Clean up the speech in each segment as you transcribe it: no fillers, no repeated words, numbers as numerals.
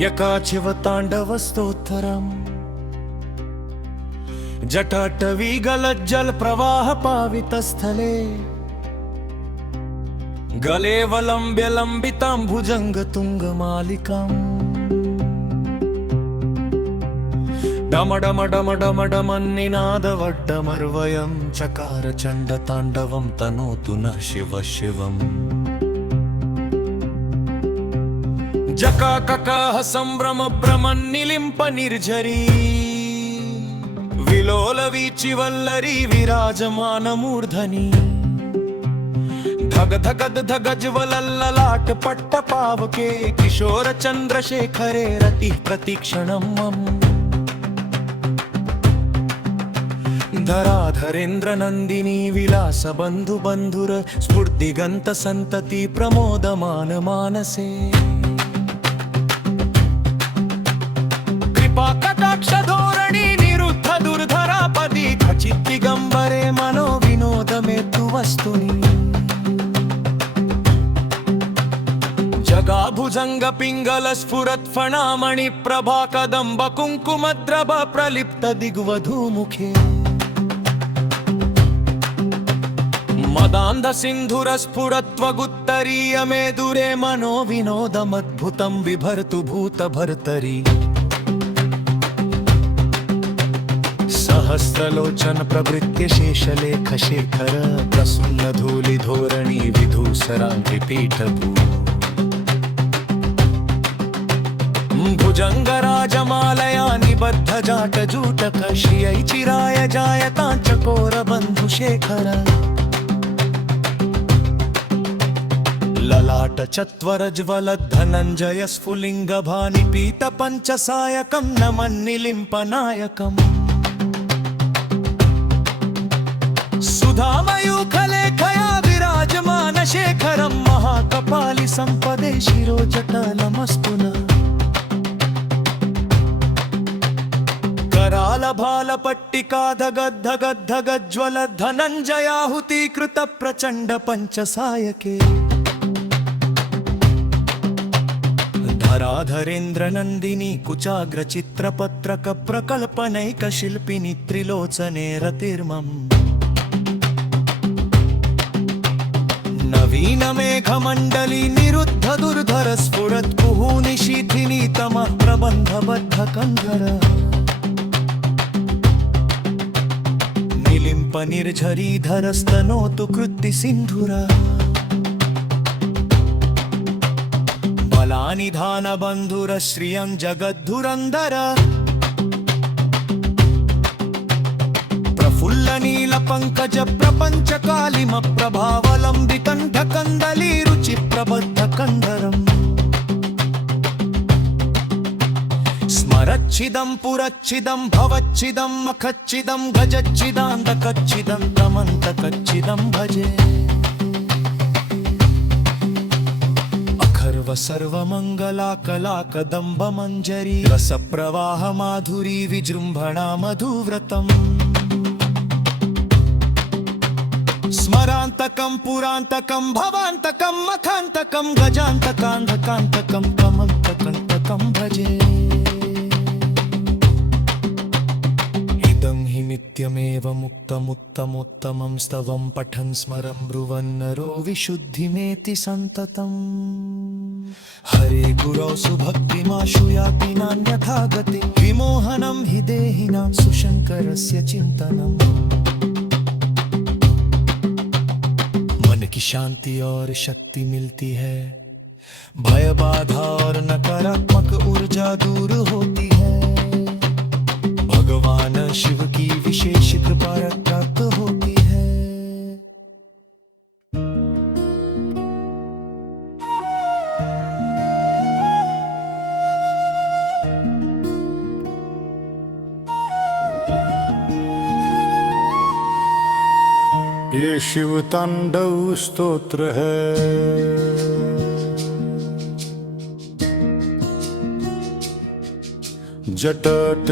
यकाचिव ताण्डवस्तोत्तरम् जटाटवी गलज्जल प्रवाह पावितस्थले गले वलम्ब्य लम्बितां भुजंग तुंगमालिकाम् डम डम डम डम डमन्निनादवड्डमर्वयं चकार चण्ड ताण्डवं तनोतु नः शिव शिवम् जका ककाह संभ्रम भ्रमन्निलिम्प निर्झरी विलोल वीचि वल्लरी विराजमान मूर्धनि धग धगद धगज्वलल्ललाट पट्ट पावके किशोर चंद्रशेखरे रति प्रतीक्षणं मम धराधरेन्द्र नंदिनी विलास बंधु बंधुर स्फुर्दिगंत संतति प्रमोदमान मानसे कृपा कटाक्ष धोरणी निरुद्ध दुर्धरापदी खचित दिगंबरे मनो विनोद में तु वस्तुनि जगा भुजंग पिंगल स्फुरत फणामणि प्रभा कदंब कुंकुमद्रभ प्रलिप्त दिग्वधू मुखे मदांध सिंधुर स्फुरत्वगुत्तरीय मे दुरे मनो विनोदमद्भुतं बिभर्तु भूत भर्तरी सहस्रलोचन प्रवृत्य शेषलेख शेखर प्रसन्न धूलि धोरणी विधूसरांकि पीठभू भुजंग राजमालया निबद्ध जाट जूटक श्रियै चिराय जायतां चकोर बंधु शेखर ललाट चत्वरज्वल धनंजय स्फुलिंग भानि पीत पंचसायकं नमन्निलिम्पनायकम् सुधामयूखलेखया विराजमान शेखरं महाकपालि संपदे शिरोजटलमस्तु नः कराल भाल पट्टिका धगद्धगद्धगज्ज्वल धनंजयाहुति कृत प्रचंड पंचसायके धराधरेन्द्र नंदिनी कुचाग्र चित्रपत्रक प्रकल्पनैक शिल्पिनी त्रिलोचने रतिर्मम् नवीन मेघमण्डली निरुद्ध दुर्धर स्फुरत् कुहूनि शीथिनी तमः प्रबन्धबद्ध कंधर निलिम्प निर्झरी धरस्तनोतु कृत्ति सिन्धुर बलानिधान बन्धुर श्रियं जगद्धुरन्धर प्रफुल्ल नील पंकज प्रपंच कालिम प्रभावलंबितं ढकंदली रुचि प्रबद्ध कंधरम् स्मरच्छिदं पुरच्छिदं भवच्छिदं मखच्छिदं गजच्छिदान्धकच्छिदं तमन्तकच्छिदं भजे अखर्व सर्वमंगला कला कदंब मंजरी रस प्रवाह माधुरी विजृंभणा मधुव्रतम् स्मरांतकं पुरांतकं भवांतकं मखांतकं गजांतकांधकांतकं कमंतकंतकं भजे इदं हि नित्यमेव मुक्तमुत्तमोत्तमं स्तवं पठन् स्मरन् ब्रुवन् नरो विशुद्धिमेति सन्ततम् हरे गुरौ सुभक्तिमाशु याति नान्यथा गतिं विमोहनं हि देहिनां सुशंकरस्य चिन्तनम् की शांति और शक्ति मिलती है भय बाधा और नकारात्मक ऊर्जा दूर होती है भगवान शिव की विशेष कृपा प्राप्त होती है। ये शिव तांडव स्तोत्र है।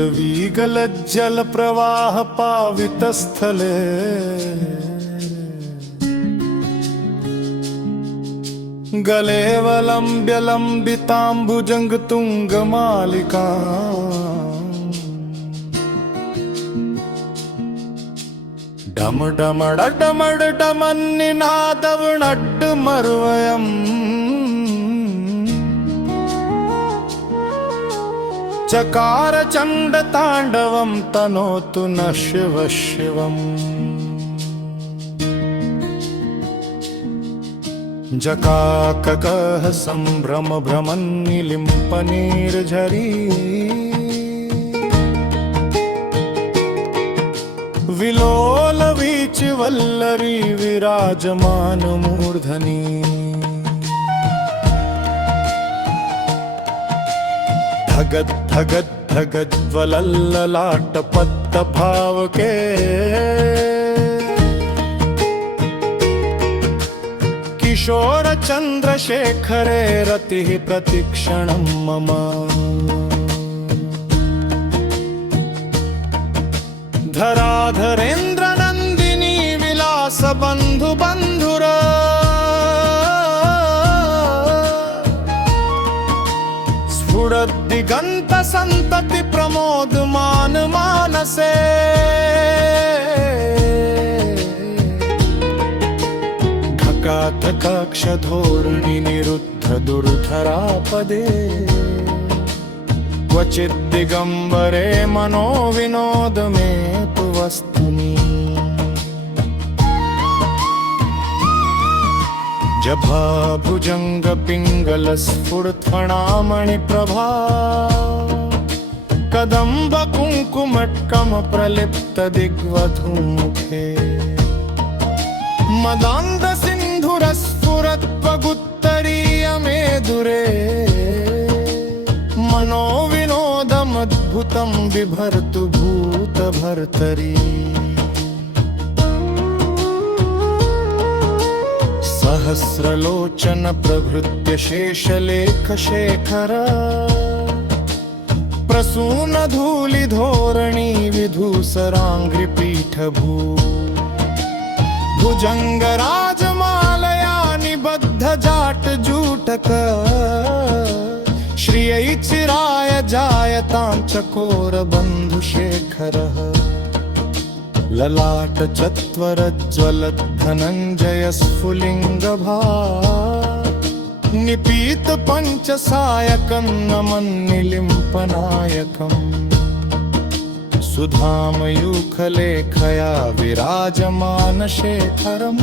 जटटवीगलज्जल प्रवाह पावितस्थले गलेवलम्ब्य लम्बिताम्बुजङ्ग तुङ्गमालिका डम डमड डमड डमन्निनादवनड्डमर्वयम् चकार चण्डताण्डवं तनोतु न शिव शिवम् जकाककः सम्भ्रम भ्रमन्निलिम्पनीर्झरी विलोल वीचिवल्लरी विराजमान मूर्धनि धगद धगद धगद ज्वलल्ललाट पद्म भाव के किशोर चंद्रशेखरे रतिः प्रतिक्षणं मम धराधरेन्द्र नंदिनी विलास बंधु बंधुर स्फुरद्दिगंत संतति प्रमोद मान मानसे ढकातकक्ष धोरणी निरुद्ध दुर्धरापदे क्वचिद्दिगंबरे मनो विनोद में वस्तुनि जभा भुजंग पिंगल स्फुरत्फणामणि प्रभा कदंब कुंकुमट्कम प्रलिप्त दिग्वधूमुखे मदान्ध सिंधुर स्फुरत्वगुत्तरीय मेदुरे मनो विनोदमद्भुतं बिभर्तु भूतभर्तरी सहस्रलोचन प्रभृत्य शेषलेख शेखर प्रसून धूलि धोरणी विधूसराङ्घ्रिपीठभू भुजंग राजमालया निबद्ध जाट जूटक श्रियै चिराय जायतां चकोर बन्धुशेखरः ललाट चत्वरज्ज्वलत् धनञ्जय स्फुलिङ्गभा निपीत पञ्चसायकं नमन्निलिम्पनायकम् सुधामयूखलेखया विराजमान शेखरम्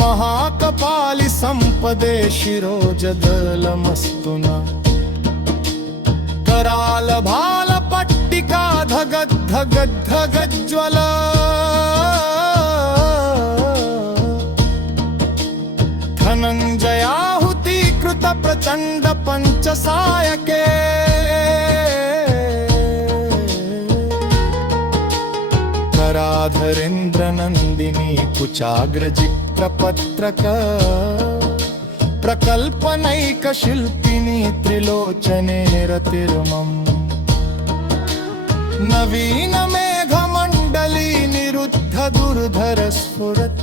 महाकपालि संपदे शिरोजदलमस्तु न कराल भाल पट्टिका धगद् धगद् धगज्ज्वल धनञ्जयाहुतीकृत प्रचण्ड पञ्चसायके कराधरेन्द्र नन्दिनी कुचाग्रजिक्रपत्रक प्रकल्पनैक शिल्पिनी त्रिलोचने रतिर्मम् नवीन मेघमण्डली निरुद्ध दुर्धर स्फुरत्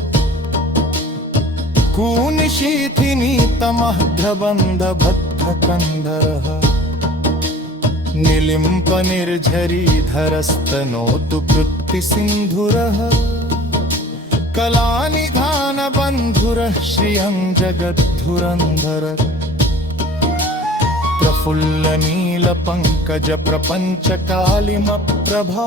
कूनिशीथिनी तमह्ध्रबन्ध बद्ध कन्धरः निलिम्प निर्झरीधरस्तनोतु कृत्तिसिन्धुरः कलानिधान बन्धुरः श्रियं जगद्धुरन्धर प्रफुल्ल नील पंकज प्रपंच कालिमप्रभा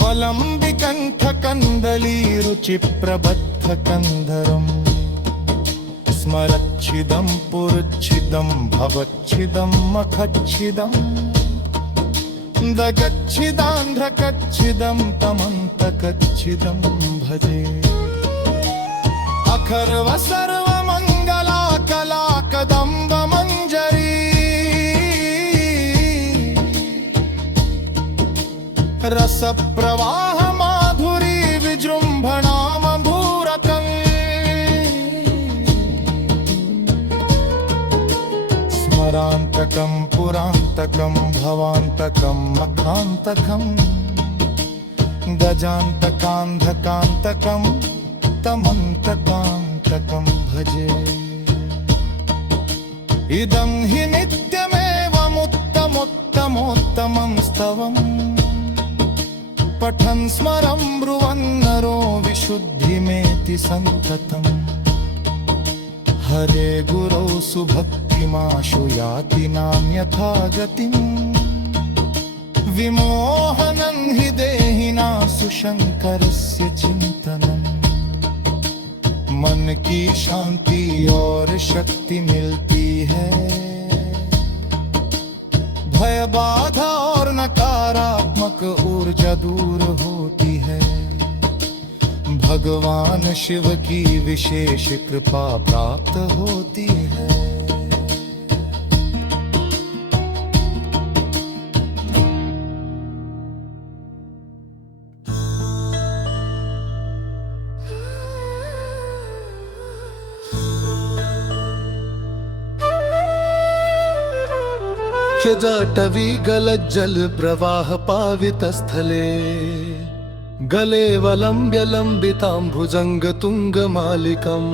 वलम्बिकण्ठ कन्दली रुचि प्रबद्ध कन्धरम् स्मरच्छिदं पुरुच्छिदं भवच्छिदं मखच्छिदं दगच्छिदान्ध्रकच्छिदं तमन्तकच्छिदं भजे अखर्व सर्वमङ्गला कला कदम्ब मञ्जरी रस प्रवाह माधुरी स्मरान्तकं पुरान्तकं भवान्तकं मखान्तकं गजान्तकान्धकान्तकं तमन्तकान्तकं भजे। इदं हि नित्यमेवमुत्तमोत्तमोत्तमं स्तवम् पठन् स्मरन् ब्रुवन् नरो विशुद्धिमेति सन्ततम्। हरे गुरौ सुभक्तिमाशु याति नान्यथा गतिम् विमोहनं हि देहिनासु शङ्करस्य चिन्तनम्। मन की शांति और शक्ति मिलती है, भय बाधा और नकारात्मक ऊर्जा दूर होती है। भगवान शिव की विशेष कृपा प्राप्त होती है। जाटवी गलज्जल प्रवाह पावितस्थले गले वलम्ब्य लम्बिताम्बुजङ्ग तुङ्गमालिकम्।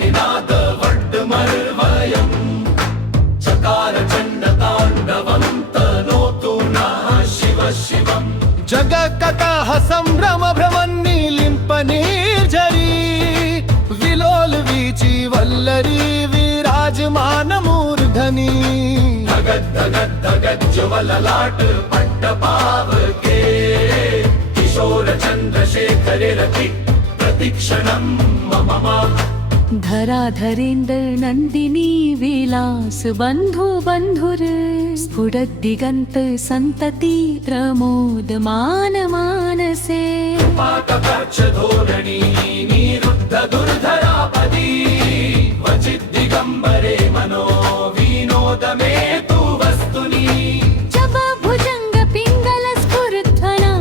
निनादवड्डमर्वयम् चकार चण्डताण्डवं तनोतु नः शिव शिवम्। जगकतः सम्भ्रम भ्रमन्नीलिम्पनीर्झरी विलोल वीची वल्लरी विराजमान मूर्धनि। धगज्ज्वललाट पट्टपावके किशोर चन्द्रशेखरे रति प्रतिक्षणं मम। धराधरेन्द्र नन्दिनी विलास बन्धु बन्धुर स्फुरद्दिगन्त सन्तति प्रमोदमान मानसे। पाकपर्च धोरणी निरुद्ध दुर्धरापदी वचिद्दिगम्बरे मनो विनोदमे तु वस्तुनि। जप भुजङ्ग पिङ्गल स्फुरध्वना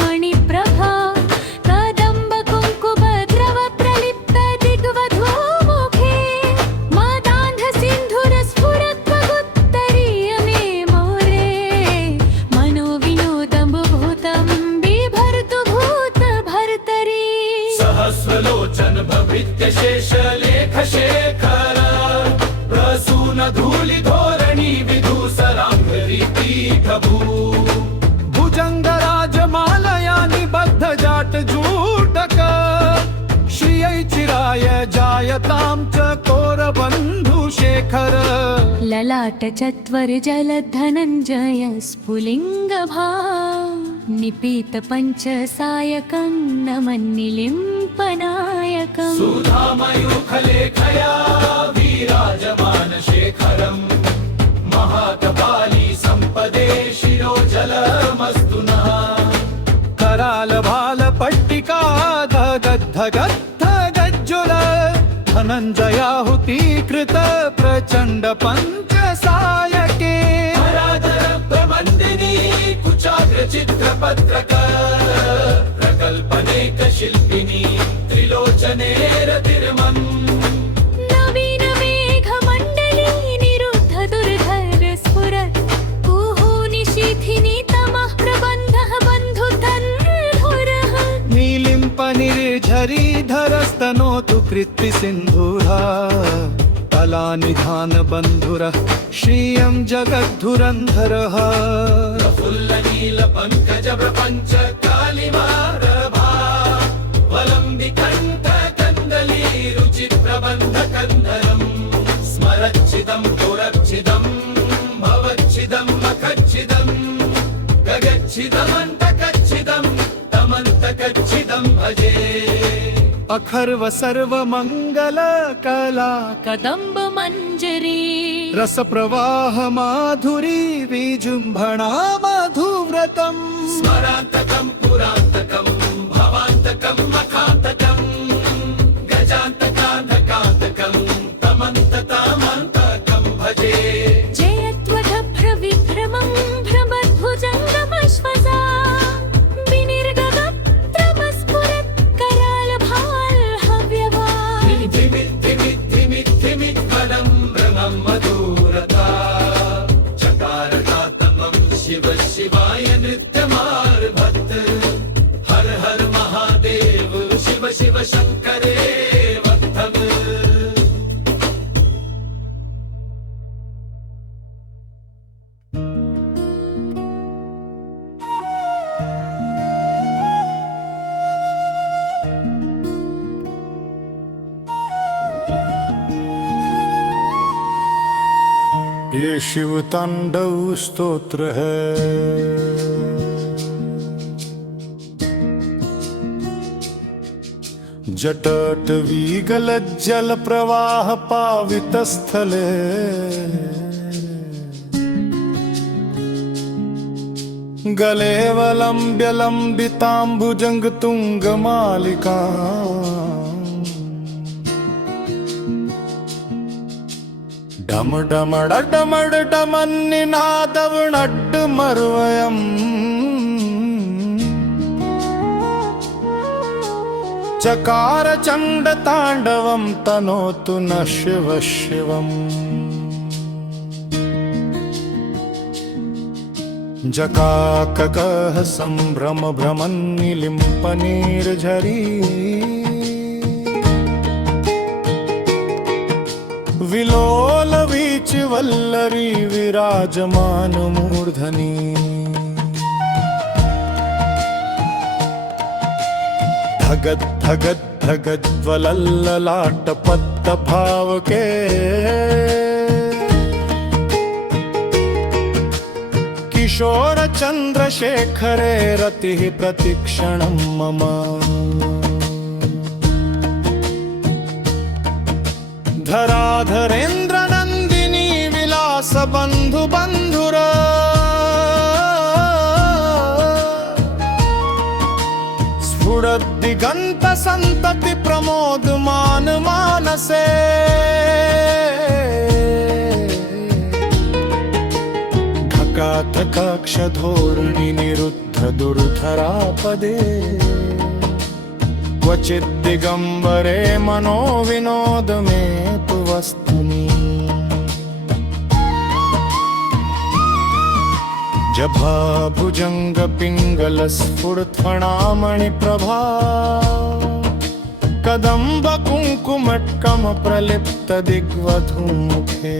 मणिप्रभा कदम्ब कुङ्कुम द्रव प्रलिप्त दिग्वधूमुखे। मदान्ध सिन्धुर स्फुरत्वगुत्तरीय मे मोरे मनो विनोदम्बुभूतं बिभर्तु भूत भर्तरि। सहस्रलोचन भवित्य शेष लेख शेखर प्रसून धूलि धोरणी विधूसराङ्घ्रि प्रभु। भुजंग राजमालया निबद्ध जाट जूटक श्रियै चिराय जायतां चकोर बन्धु शेखर। ललाट चत्वर जल धनञ्जय स्फुलिङ्गभा निपीत पंच सायकं नमन्निलिम्पनायकम्। सुधामयूखलेखया विराजमान शेखरम् महाकपाली सम्पदे शिरोजलमस्तु नः। कराल भाल पट्टिका धगद्धगद्ध गज्जुल धनञ्जयाहुतीकृत प्रचण्ड पंच सायके। धराधर प्रमण्डिनी कुचाग्र चित्रपत्रक प्रकल्पनेक शिल्पिनी त्रिलोचने रतिर्मम्। नवीन मेघ मण्डली निरुद्ध दुर्धर स्फुरत् कुहू निशीथिनी तमः प्रबन्धः बन्धुधन्धुरः। नीलिम्पनिर्झरी धरस्तनोतु कृत्ति सिन्धुरा कलानिधान बन्धुरः श्रियं जगद्धुरन्धरः। प्रफुल्ल नील पङ्कज प्रपञ्च कालिमारभा वलम्बिकण्ठ कन्दली रुचि प्रबन्ध कन्धरम्। स्मरच्चिदं पुरच्चिदं भवच्चिदं मखच्चिदं गगच्चिदमन्तकच्चिदं तमन्तकच्चिदं भजे। अखर्व सर्व मंगल कला कदम्ब मञ्जरी रस प्रवाह माधुरी विजृम्भणा मधुव्रतम्। स्मरान्तकं पुरान्तकं भवान्तकं मखान्तकं गजान्तकान्धकान्तकं तमन्ततामन्तकं भजे। जयत्वथ प्रविभ्रमं भ्रमद्भुजङ्गमश्वसा विनिर्गगत्रमस्फुरत् कराल भाल हव्यवा। धिमि धिमि धिमि धिमि ये शिव तांडव स्तोत्र है। जटटवी गलज्जल प्रवाह पावित स्थले गलेवलम्ब्य लम्बिताम्बुजंग तुंग मालिका डम डमड डमड डमन्निनादवणड्ड मर्वयम् चकार चंड तांडवं तनोतु न शिव शिवम् जकाककः संभ्रम भ्रमन्निलिम्पनीर्झरी विलोल वीच वल्लरी विराजमान मूर्धनि धगद धगद धगद ज्वलल्ललाट पद्म भाव के किशोर चंद्रशेखरे रतिः प्रतिक्षणं मम धराधरेन्द्र नंदिनी विलास बंधु बंधुर स्फुरद्दिगंत संतति प्रमोद मान मानसे ढकातकक्ष धोरणी निरुद्ध दुर्धरापदे क्वचित् दिगंबरे मनो विनोद में तु वस्तुनि जभा भुजंग पिंगल स्फुरत्फणामणि प्रभा कदंब कुंकुमट्कम प्रलिप्त दिग्वधूमुखे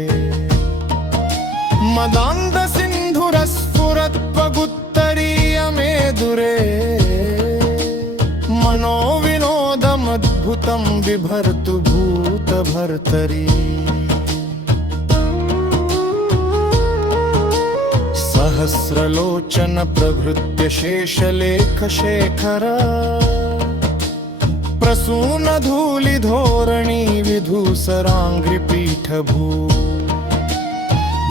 मदान्ध सिंधुर स्फुरत्वगुत्तरीय मेदुरे मनो विनोदमद्भुतं बिभर्तु भूतभर्तरी सहस्रलोचन प्रभृत्य शेषलेख शेखर प्रसून धूलि धोरणी विधूसराङ्घ्रिपीठ भू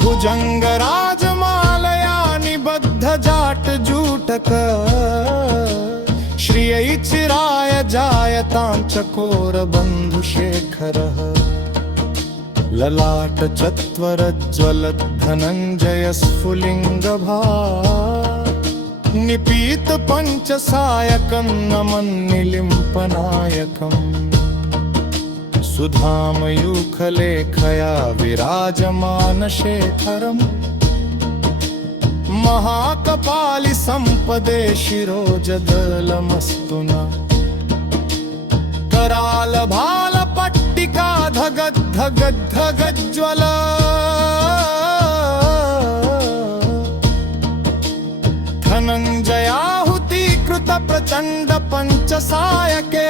भुजंग राजमालया निबद्ध जाट जूटक श्रियै चिराय जायतां चकोर बन्धुशेखरः ललाट चत्वर ज्वलत् धनञ्जय स्फुलिङ्गभा निपीत पंचसायकं नमन्निलिम्पनायकम् सुधामयूखलेखया विराजमान शेखरम् महाकपालि संपदे शिरोजदलमस्तु न कराल भाल पट्टिका धगद् धगद् धगज्ज्वल धनञ्जयाहुतीकृत प्रचण्ड पंचसायके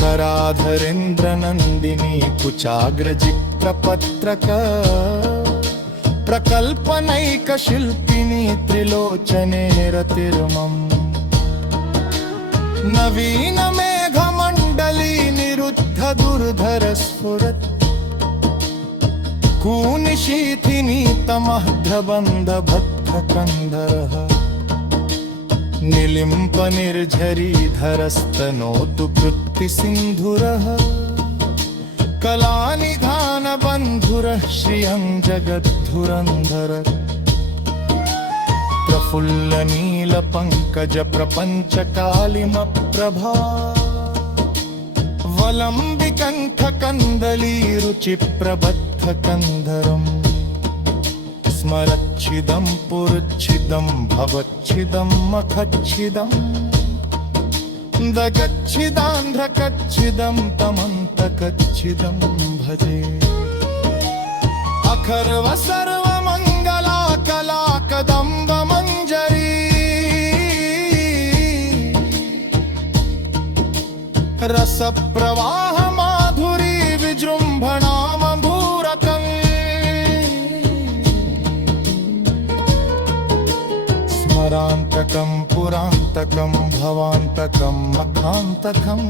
कराधरेन्द्र नंदिनी कुचाग्रजिक्रपत्रक प्रकल्पनैक शिल्पिनी त्रिलोचने रतिर्मम् नवीन मेघमण्डली निरुद्ध दुर्धर स्फुरत् कूनिशीथिनी तमह्ध्रबन्ध बद्ध कन्धरः निलिम्प निर्झरीधरस्तनोतु कृत्तिसिन्धुरः कलानिधान बन्धुरः श्रियं जगद्धुरन्धर प्रफुल्ल नील पंकज प्रपंच कालिमप्रभा वलम्बिकण्ठ कन्दली रुचि प्रबद्ध कन्धरम् स्मरच्छिदं पुरच्छिदं भवच्छिदं मखच्छिदं दगच्छिदान्ध्रकच्छिदं तमन्तकच्छिदं भजे अखर्व सर्वमङ्गला कला कदम्ब मञ्जरी रस प्रवाह माधुरी वैकुण्ठकं पुरान्तकं भवान्तकं मखान्तकं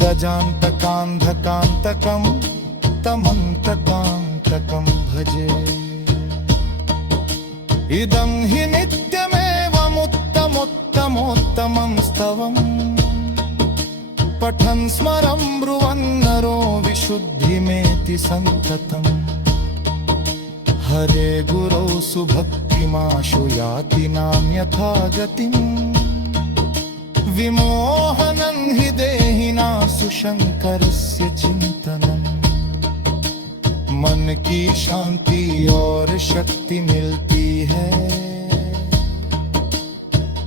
गजान्तकान्धकान्तकं तमन्तकान्तकं भजे। इदं हि नित्यमेवमुत्तमोत्तमोत्तमं स्तवम् पठन् स्मरन् ब्रुवन्नरो विशुद्धिमेति सन्ततम्। हरे गुरौ सुभक्तिमाशु याति नान्यथा गतिम् विमोहनं हि देहिनासु शङ्करस्य चिन्तनम्। मन की शांति और शक्ति मिलती है,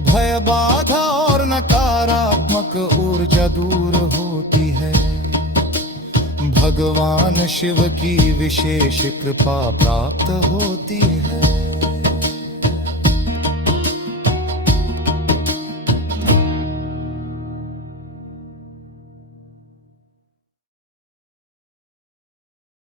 भय बाधा और नकारात्मक ऊर्जा दूर होती है। भगवान शिव की विशेष कृपा प्राप्त होती है।